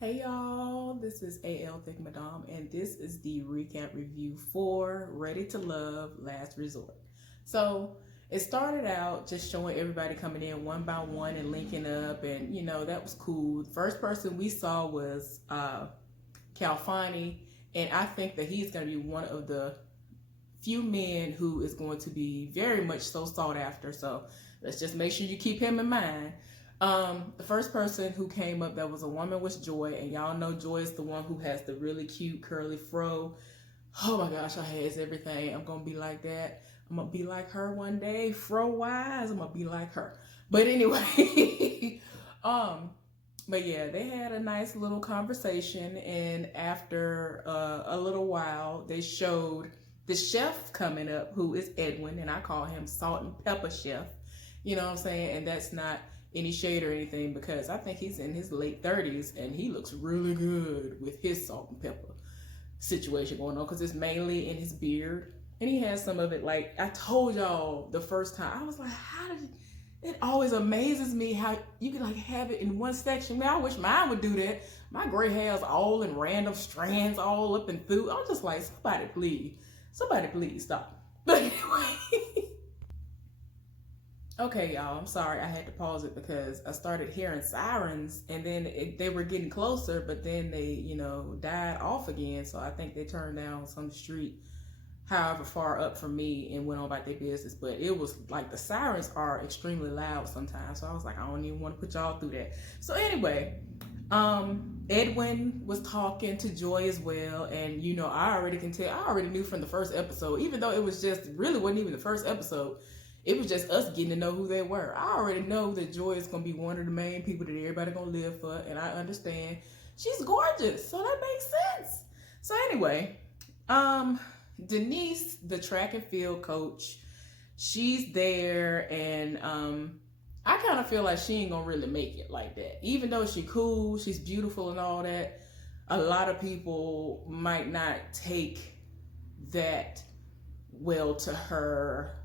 Hey y'all, this is AL Thick Madame, and this is the recap review for Ready to Love Last Resort. So it started out just showing everybody coming in one by one and linking up, and that was cool. The first person we saw was Calfani, and I think that he's going to be one of the few men who is going to be very much so sought after. So let's just make sure you keep him in mind. The first person who came up that was a woman was Joy, and y'all know Joy is the one who has the really cute curly fro. Oh my gosh, her hair is everything. I'm gonna be like that. I'm gonna be like her one day, fro wise. I'm gonna be like her. But anyway, but yeah, they had a nice little conversation, and after a little while, they showed the chef coming up, who is Edwin, and I call him Salt and Pepper Chef. You know what I'm saying? And that's not any shade or anything, because I think he's in his late 30s and he looks really good with his salt and pepper situation going on, because it's mainly in his beard, and he has some of it. Like I told y'all the first time, I was like, how did it always amazes me how you can like have it in one section. Man, I wish mine would do that. My gray hair's all in random strands all up and through. I'm just like, somebody please stop. But anyway, okay, y'all, I'm sorry I had to pause it because I started hearing sirens, and then they were getting closer, but then they, died off again. So I think they turned down some street, however far up from me, and went on about their business. But it was like the sirens are extremely loud sometimes. So I was like, I don't even want to put y'all through that. So anyway, Edwin was talking to Joy as well, and I already can tell, I already knew from the first episode, even though it was just really wasn't even the first episode. It was just us getting to know who they were. I already know that Joy is going to be one of the main people that everybody going to live for, and I understand she's gorgeous, so that makes sense. So anyway, Denise, the track and field coach, she's there, and I kind of feel like she ain't going to really make it like that. Even though she's cool, she's beautiful and all that, a lot of people might not take that well to her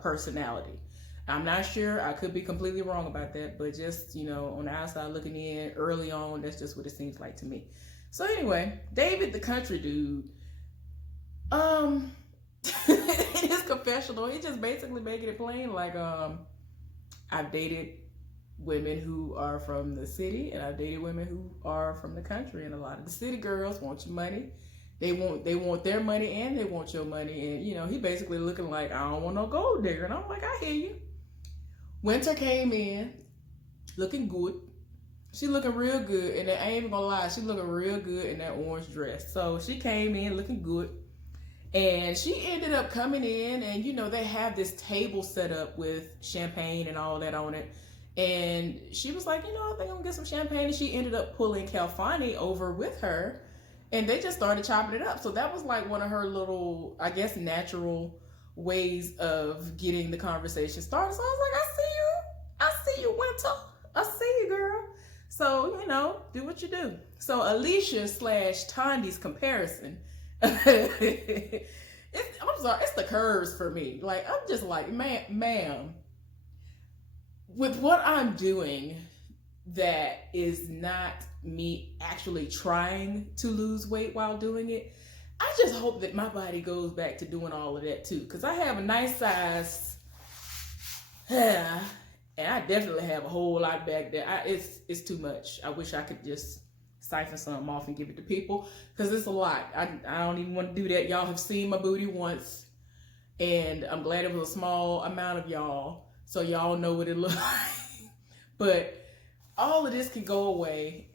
personality. I'm not sure. I could be completely wrong about that, but just, on the outside looking in early on, that's just what it seems like to me. So anyway, David, the country dude, in his confessional, he just basically making it plain like, I've dated women who are from the city, and I've dated women who are from the country, and a lot of the city girls want your money. They want their money, and they want your money. And he basically looking like, I don't want no gold digger. And I'm like, I hear you. Winter came in looking good. She looking real good, and I ain't even gonna lie, she looking real good in that orange dress. So she came in looking good, and she ended up coming in, and they have this table set up with champagne and all that on it. And she was like, I think I'm gonna get some champagne. And she ended up pulling Calfani over with her, and they just started chopping it up. So that was like one of her little, I guess, natural ways of getting the conversation started. So I was like, I see you, Winter. I see you, girl. So, do what you do. So Alicia / Tandi's comparison, I'm sorry, it's the curves for me. Like, I'm just like, ma'am, with what I'm doing, that is not me actually trying to lose weight while doing it. I just hope that my body goes back to doing all of that too, because I have a nice size, and I definitely have a whole lot back there. It's too much. I wish I could just siphon something off and give it to people, because it's a lot. I don't even want to do that. Y'all have seen my booty once, and I'm glad it was a small amount of y'all, so y'all know what it looks like. But all of this can go away.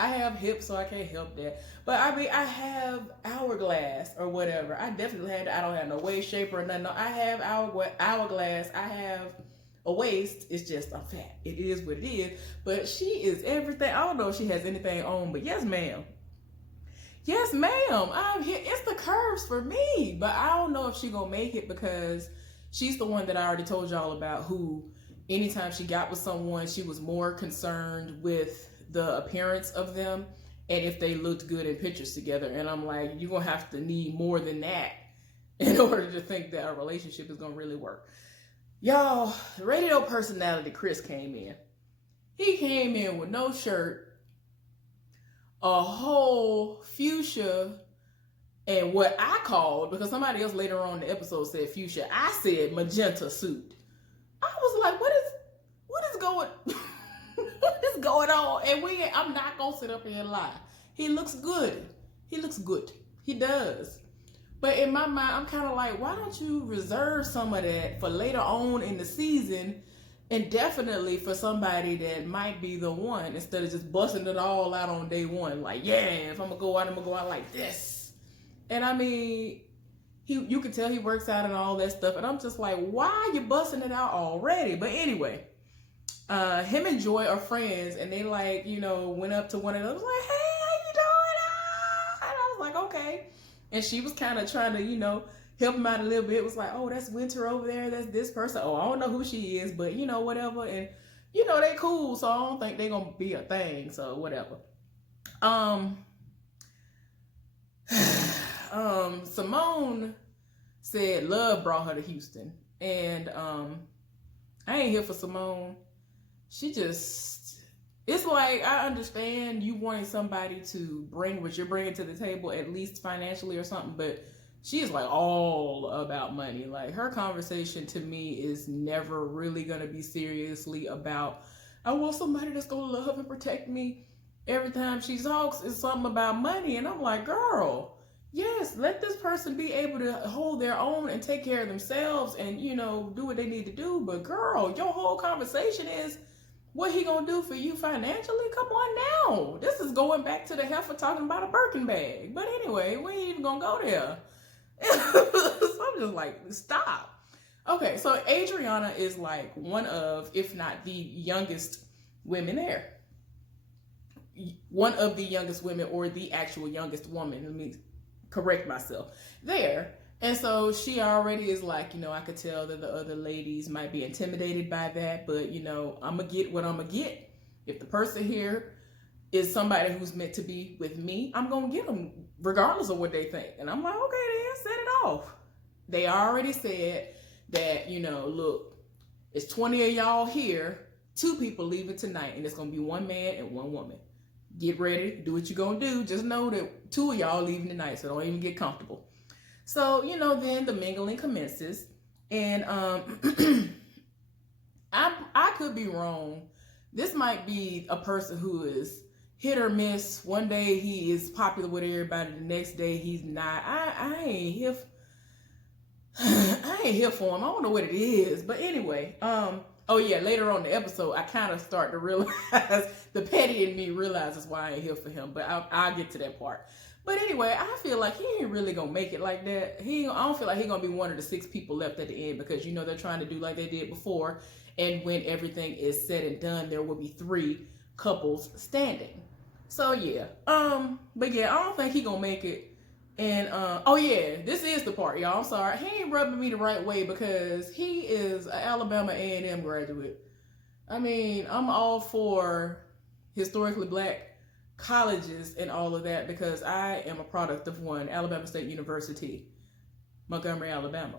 I have hips, so I can't help that. But I mean, I have hourglass or whatever. I definitely have. I don't have no waist shape or nothing. No, I have hourglass. I have a waist. It's just I'm fat. It is what it is. But she is everything. I don't know if she has anything on, but yes, ma'am. Yes, ma'am. I'm here. It's the curves for me, but I don't know if she gonna make it, because she's the one that I already told y'all about, who anytime she got with someone, she was more concerned with the appearance of them and if they looked good in pictures together. And I'm like, you're going to have to need more than that in order to think that a relationship is going to really work. Y'all, radio personality Chris came in. He came in with no shirt, a whole fuchsia and what I called, because somebody else later on in the episode said fuchsia, I said magenta suit. I was like, what is going what is going on? And I'm not gonna sit up here and lie. He looks good. He looks good. He does. But in my mind, I'm kind of like, why don't you reserve some of that for later on in the season, and definitely for somebody that might be the one, instead of just busting it all out on day one. Like, yeah, if I'm gonna go out, I'm gonna go out like this. And I mean, you can tell he works out and all that stuff. And I'm just like, why are you busting it out already? But anyway, him and Joy are friends, and they like, went up to one another, was like, hey, how you doing? And I was like, okay. And she was kind of trying to, help him out a little bit. It was like, oh, that's Winter over there. That's this person. Oh, I don't know who she is, but whatever. And they cool, so I don't think they're gonna be a thing. So whatever. Simone said Love brought her to Houston, and I ain't here for Simone. She just, it's like, I understand you wanting somebody to bring what you're bringing to the table, at least financially or something, but she is like all about money. Like, her conversation to me is never really going to be seriously about, I want somebody that's going to love and protect me. Every time she talks, it's something about money. And I'm like, girl, yes, let this person be able to hold their own and take care of themselves and, do what they need to do. But girl, your whole conversation is, what he gonna do for you financially? Come on now. This is going back to the heifer talking about a Birkin bag. But anyway, we ain't even gonna go there. So I'm just like, stop. Okay, so Adriana is like one of, if not the youngest women there. One of the youngest women, or the actual youngest woman. Let me correct myself. There. And so she already is like, I could tell that the other ladies might be intimidated by that, but I'm going to get what I'm going to get. If the person here is somebody who's meant to be with me, I'm going to get them regardless of what they think. And I'm like, okay, then set it off. They already said that, look, it's 20 of y'all here, 2 people leaving tonight, and it's going to be 1 man and 1 woman. Get ready, do what you're going to do. Just know that 2 of y'all leaving tonight, so don't even get comfortable. So, then the mingling commences, and I could be wrong. This might be a person who is hit or miss. One day he is popular with everybody, the next day he's not. I ain't here for him. I don't know what it is, but anyway, oh yeah, later on in the episode, I kind of start to realize, the petty in me realizes why I ain't here for him, but I'll get to that part. But anyway, I feel like he ain't really gonna make it like that. I don't feel like he's gonna be one of the 6 people left at the end, because they're trying to do like they did before, and when everything is said and done, there will be 3 couples standing. So yeah, but yeah, I don't think he gonna make it. And oh yeah, this is the part, y'all. I'm sorry, he ain't rubbing me the right way, because he is an Alabama A&M graduate. I mean, I'm all for historically black colleges and all of that, because I am a product of one, Alabama State University, Montgomery, Alabama.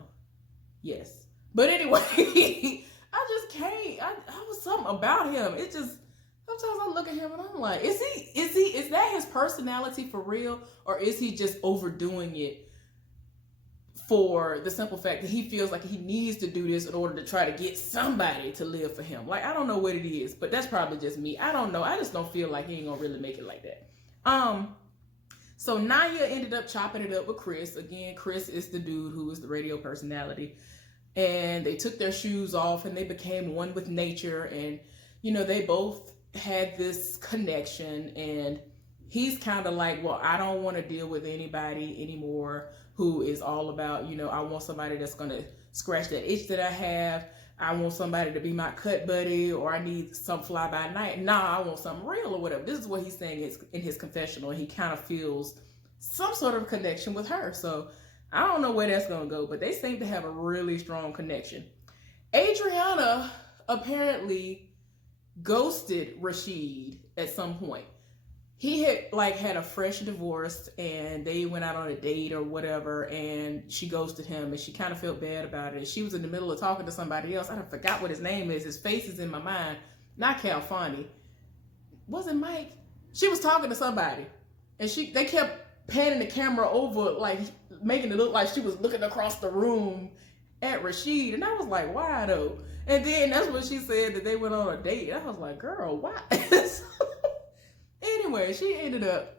Yes. But anyway, I just can't. I was something about him. It just, sometimes I look at him and I'm like, is that his personality for real? Or is he just overdoing it for the simple fact that he feels like he needs to do this in order to try to get somebody to live for him? Like, I don't know what it is, but that's probably just me. I don't know. I just don't feel like he ain't gonna really make it like that. So Naya ended up chopping it up with Chris. Again, Chris is the dude who is the radio personality. And they took their shoes off and they became one with nature. And, they both had this connection. And he's kind of like, well, I don't want to deal with anybody anymore who is all about, I want somebody that's going to scratch that itch that I have. I want somebody to be my cut buddy, or I need some fly by night. Nah, I want something real or whatever. This is what he's saying in his confessional. He kind of feels some sort of connection with her. So I don't know where that's going to go, but they seem to have a really strong connection. Adriana apparently ghosted Rashid at some point. He had a fresh divorce, and they went out on a date or whatever, and she ghosted him, and she kind of felt bad about it. She was in the middle of talking to somebody else. I forgot what his name is. His face is in my mind. Not Calfani. Was it Mike? She was talking to somebody, and they kept panning the camera over, like making it look like she was looking across the room at Rashid, and I was like, why though? And then that's when she said that they went on a date. I was like, girl, why? Anyway, she ended up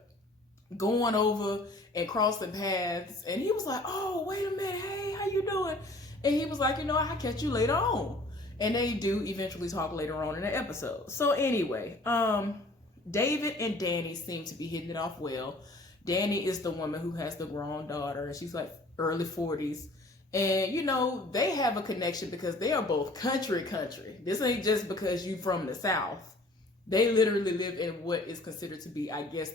going over and crossing paths, and he was like, oh, wait a minute, hey, how you doing? And he was like, I'll catch you later on. And they do eventually talk later on in the episode. So anyway, David and Danny seem to be hitting it off well. Danny is the woman who has the grown daughter, and she's like early 40s. And, they have a connection because they are both country. This ain't just because you from the South. They literally live in what is considered to be, I guess,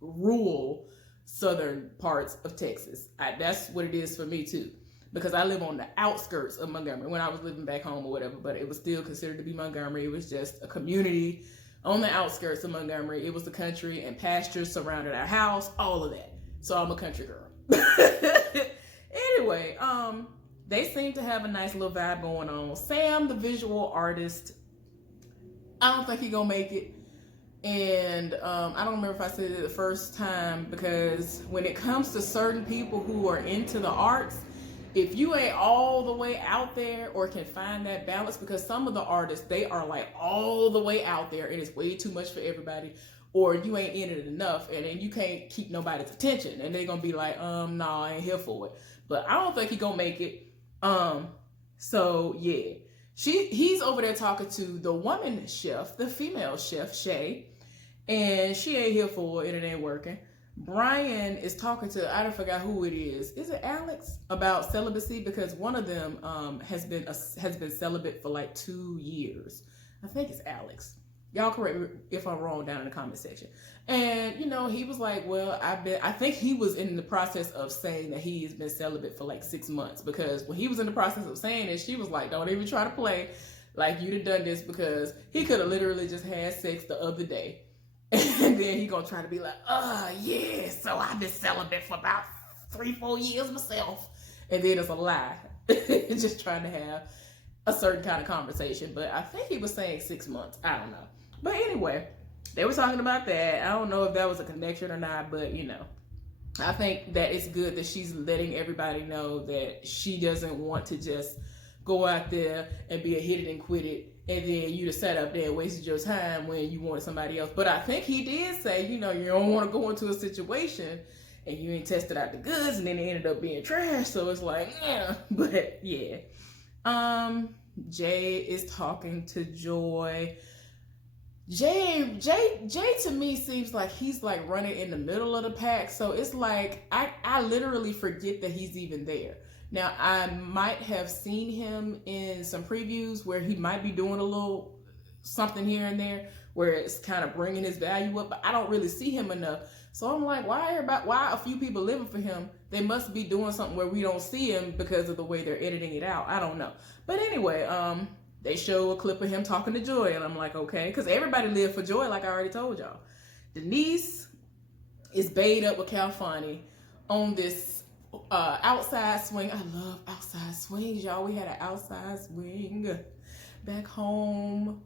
rural southern parts of Texas. That's what it is for me too, because I live on the outskirts of Montgomery when I was living back home or whatever, but it was still considered to be Montgomery. It was just a community on the outskirts of Montgomery. It was the country, and pastures surrounded our house, all of that. So I'm a country girl. Anyway, they seem to have a nice little vibe going on. Sam, the visual artist, I don't think he gonna make it. And I don't remember if I said it the first time, because when it comes to certain people who are into the arts, if you ain't all the way out there or can find that balance, because some of the artists, they are like all the way out there and it's way too much for everybody, or you ain't in it enough and then you can't keep nobody's attention and they're gonna be like, nah, I ain't here for it. But I don't think he gonna make it. So yeah, he's over there talking to the woman chef, the female chef, Shay, and she ain't here for it and it ain't working. Brian is talking to, I don't forgot who it is. Is it Alex? About celibacy, because one of them has been celibate for like 2 years. I think it's Alex. Y'all correct me if I'm wrong down in the comment section. And he was like, well, I think he was in the process of saying that he has been celibate for like 6 months, because when he was in the process of saying it, she was like, don't even try to play like you'd have done this, because he could have literally just had sex the other day. And then he gonna try to be like, yeah, so I've been celibate for about 3-4 years myself. And then it's a lie. Just trying to have a certain kind of conversation. But I think he was saying 6 months. I don't know. But anyway, they were talking about that. I don't know if that was a connection or not, but I think that it's good that she's letting everybody know that she doesn't want to just go out there and be a hit it and quit it, and then you just sat up there and wasted your time when you wanted somebody else. But I think he did say, you don't want to go into a situation and you ain't tested out the goods, and then it ended up being trash. So it's like, yeah. But yeah. Jay is talking to Joy. Jay to me seems like he's like running in the middle of the pack. So it's like, I literally forget that he's even there. Now, I might have seen him in some previews where he might be doing a little something here and there where it's kind of bringing his value up, but I don't really see him enough. So I'm like, why a few people living for him? They must be doing something where we don't see him because of the way they're editing it out. I don't know. But anyway, they show a clip of him talking to Joy, and I'm like, okay, because everybody lived for Joy, like I already told y'all. Denise is bayed up with Calfani on this outside swing. I love outside swings, y'all. We had an outside swing back home.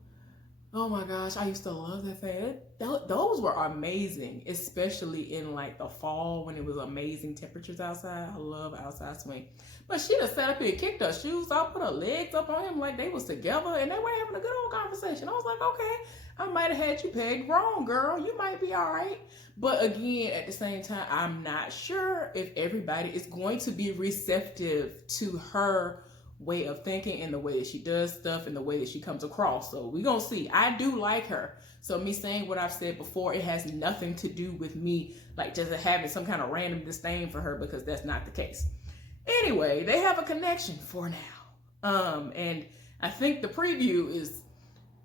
Oh my gosh, I used to love that thing. Those were amazing, especially in like the fall when it was amazing temperatures outside. I love outside swing. But she just sat up here and kicked her shoes off, put her legs up on him like they was together, and they were having a good old conversation. I was like, okay, I might have had you pegged wrong, girl. You might be all right. But again, at the same time, I'm not sure if everybody is going to be receptive to her way of thinking and the way that she does stuff and the way that she comes across. So we're going to see. I do like her. So me saying what I've said before, it has nothing to do with me like just having some kind of random disdain for her, because that's not the case. Anyway, they have a connection for now. And I think the preview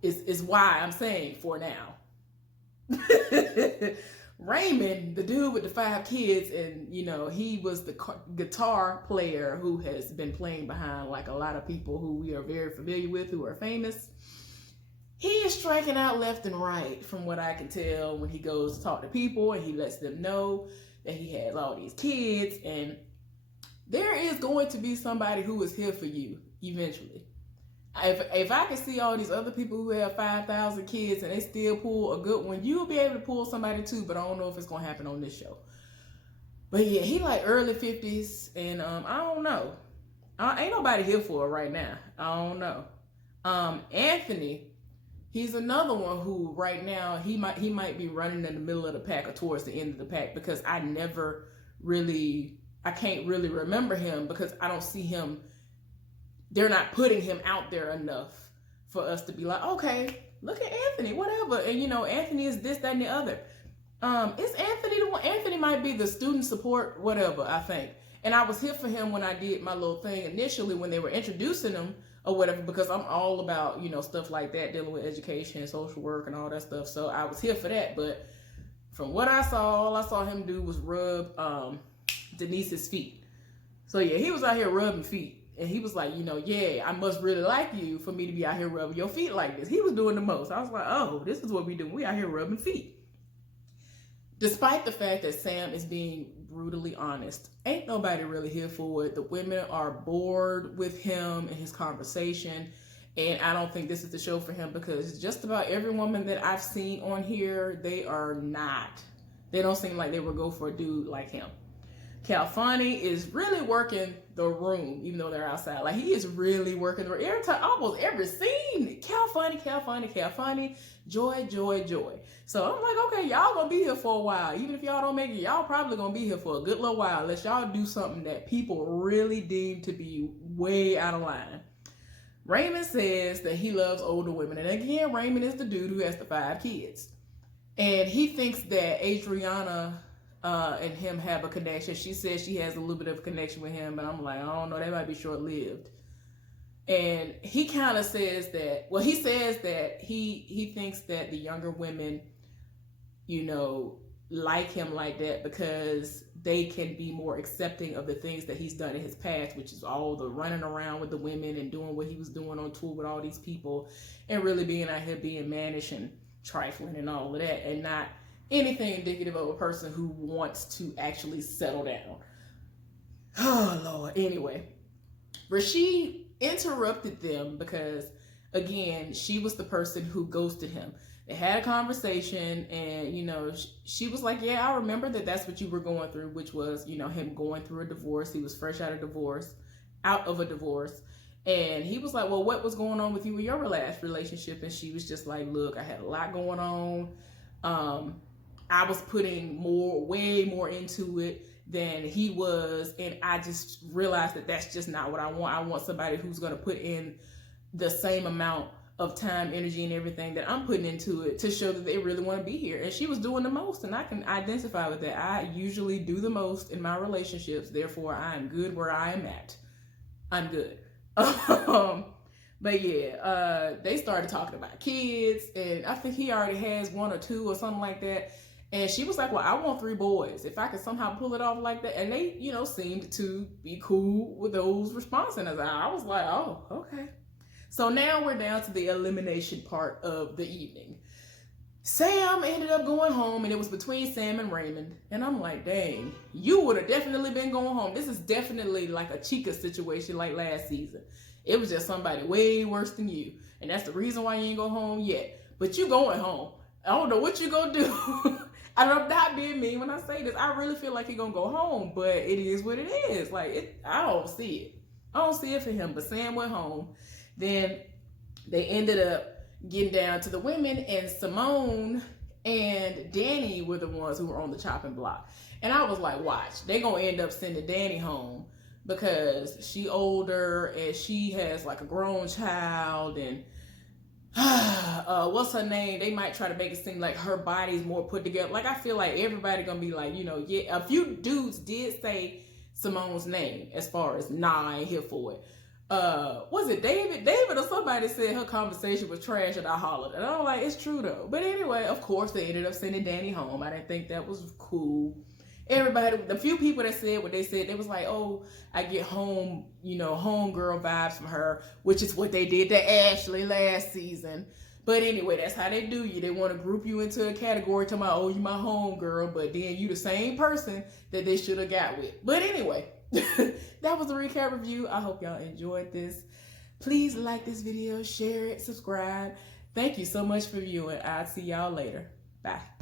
is why I'm saying for now. Raymond, the dude with the 5 kids, and he was the guitar player who has been playing behind like a lot of people who we are very familiar with, who are famous. He is striking out left and right from what I can tell when he goes to talk to people and he lets them know that he has all these kids, and there is going to be somebody who is here for you eventually. If I can see all these other people who have 5,000 kids and they still pull a good one, you'll be able to pull somebody too. But I don't know if it's gonna happen on this show. But yeah, he like early 50s, and I don't know. Ain't nobody here for it right now. I don't know. Anthony, he's another one who right now he might be running in the middle of the pack or towards the end of the pack, because I can't really remember him, because I don't see him. They're not putting him out there enough for us to be like, okay, look at Anthony, whatever. And Anthony is this, that, and the other. Is Anthony the one? Anthony might be the student support, whatever, I think. And I was here for him when I did my little thing initially when they were introducing him or whatever, because I'm all about, stuff like that, dealing with education and social work and all that stuff. So I was here for that. But from what I saw, all I saw him do was rub Denise's feet. So yeah, he was out here rubbing feet. And he was like, yeah, I must really like you for me to be out here rubbing your feet like this. He was doing the most. I was like, oh, this is what we do. We out here rubbing feet. Despite the fact that Sam is being brutally honest, ain't nobody really here for it. The women are bored with him and his conversation. And I don't think this is the show for him, because just about every woman that I've seen on here, they don't seem like they would go for a dude like him. Calfani is really working the room, even though they're outside. Like, he is really working the room. Every time, almost every scene, Calfani, joy. So I'm like, okay, y'all gonna be here for a while. Even if y'all don't make it, y'all probably gonna be here for a good little while, unless y'all do something that people really deem to be way out of line. Raymond says that he loves older women. And again, Raymond is the dude who has the 5 kids. And he thinks that Adriana and him have a connection. She says she has a little bit of a connection with him, but I'm like, I don't know, that might be short-lived. And he kind of says that, well, he says that he thinks that the younger women, like him like that because they can be more accepting of the things that he's done in his past, which is all the running around with the women and doing what he was doing on tour with all these people, and really being out here being mannish and trifling and all of that, and not anything indicative of a person who wants to actually settle down. Oh, Lord. Anyway, Rashid interrupted them because, again, she was the person who ghosted him. They had a conversation, and, she was like, yeah, I remember that's what you were going through, which was, him going through a divorce. He was fresh out of a divorce. And he was like, well, what was going on with you in your last relationship? And she was just like, look, I had a lot going on. I was putting way more into it than he was. And I just realized that that's just not what I want. I want somebody who's going to put in the same amount of time, energy, and everything that I'm putting into it to show that they really want to be here. And she was doing the most, and I can identify with that. I usually do the most in my relationships. Therefore, I am good where I am at. I'm good. But yeah, they started talking about kids, and I think he already has 1 or 2 or something like that. And she was like, well, I want 3 boys. If I could somehow pull it off like that. And they, seemed to be cool with those responses. And I was like, oh, okay. So now we're down to the elimination part of the evening. Sam ended up going home, and it was between Sam and Raymond. And I'm like, dang, you would have definitely been going home. This is definitely like a Chica situation like last season. It was just somebody way worse than you. And that's the reason why you ain't go home yet. But you going home. I don't know what you gonna do. I'm not being mean when I say this. I really feel like he's gonna go home, but it is what it is. I don't see it. I don't see it for him. But Sam went home. Then they ended up getting down to the women, and Simone and Danny were the ones who were on the chopping block. And I was like, watch, they gonna end up sending Danny home because she older and she has like a grown child, and what's her name? They might try to make it seem like her body's more put together. Like, I feel like everybody gonna be like, yeah, a few dudes did say Simone's name as far as, nah, I ain't here for it. Was it David? David or somebody said her conversation was trash, and I hollered. And I'm like, it's true though. But anyway, of course, they ended up sending Danny home. I didn't think that was cool. Everybody, the few people that said what they said, they was like, oh, I get home, homegirl vibes from her, which is what they did to Ashley last season. But anyway, that's how they do you. They want to group you into a category, talking about, oh, you my homegirl, but then you the same person that they should have got with. But anyway, that was the recap review. I hope y'all enjoyed this. Please like this video, share it, subscribe. Thank you so much for viewing. I'll see y'all later. Bye.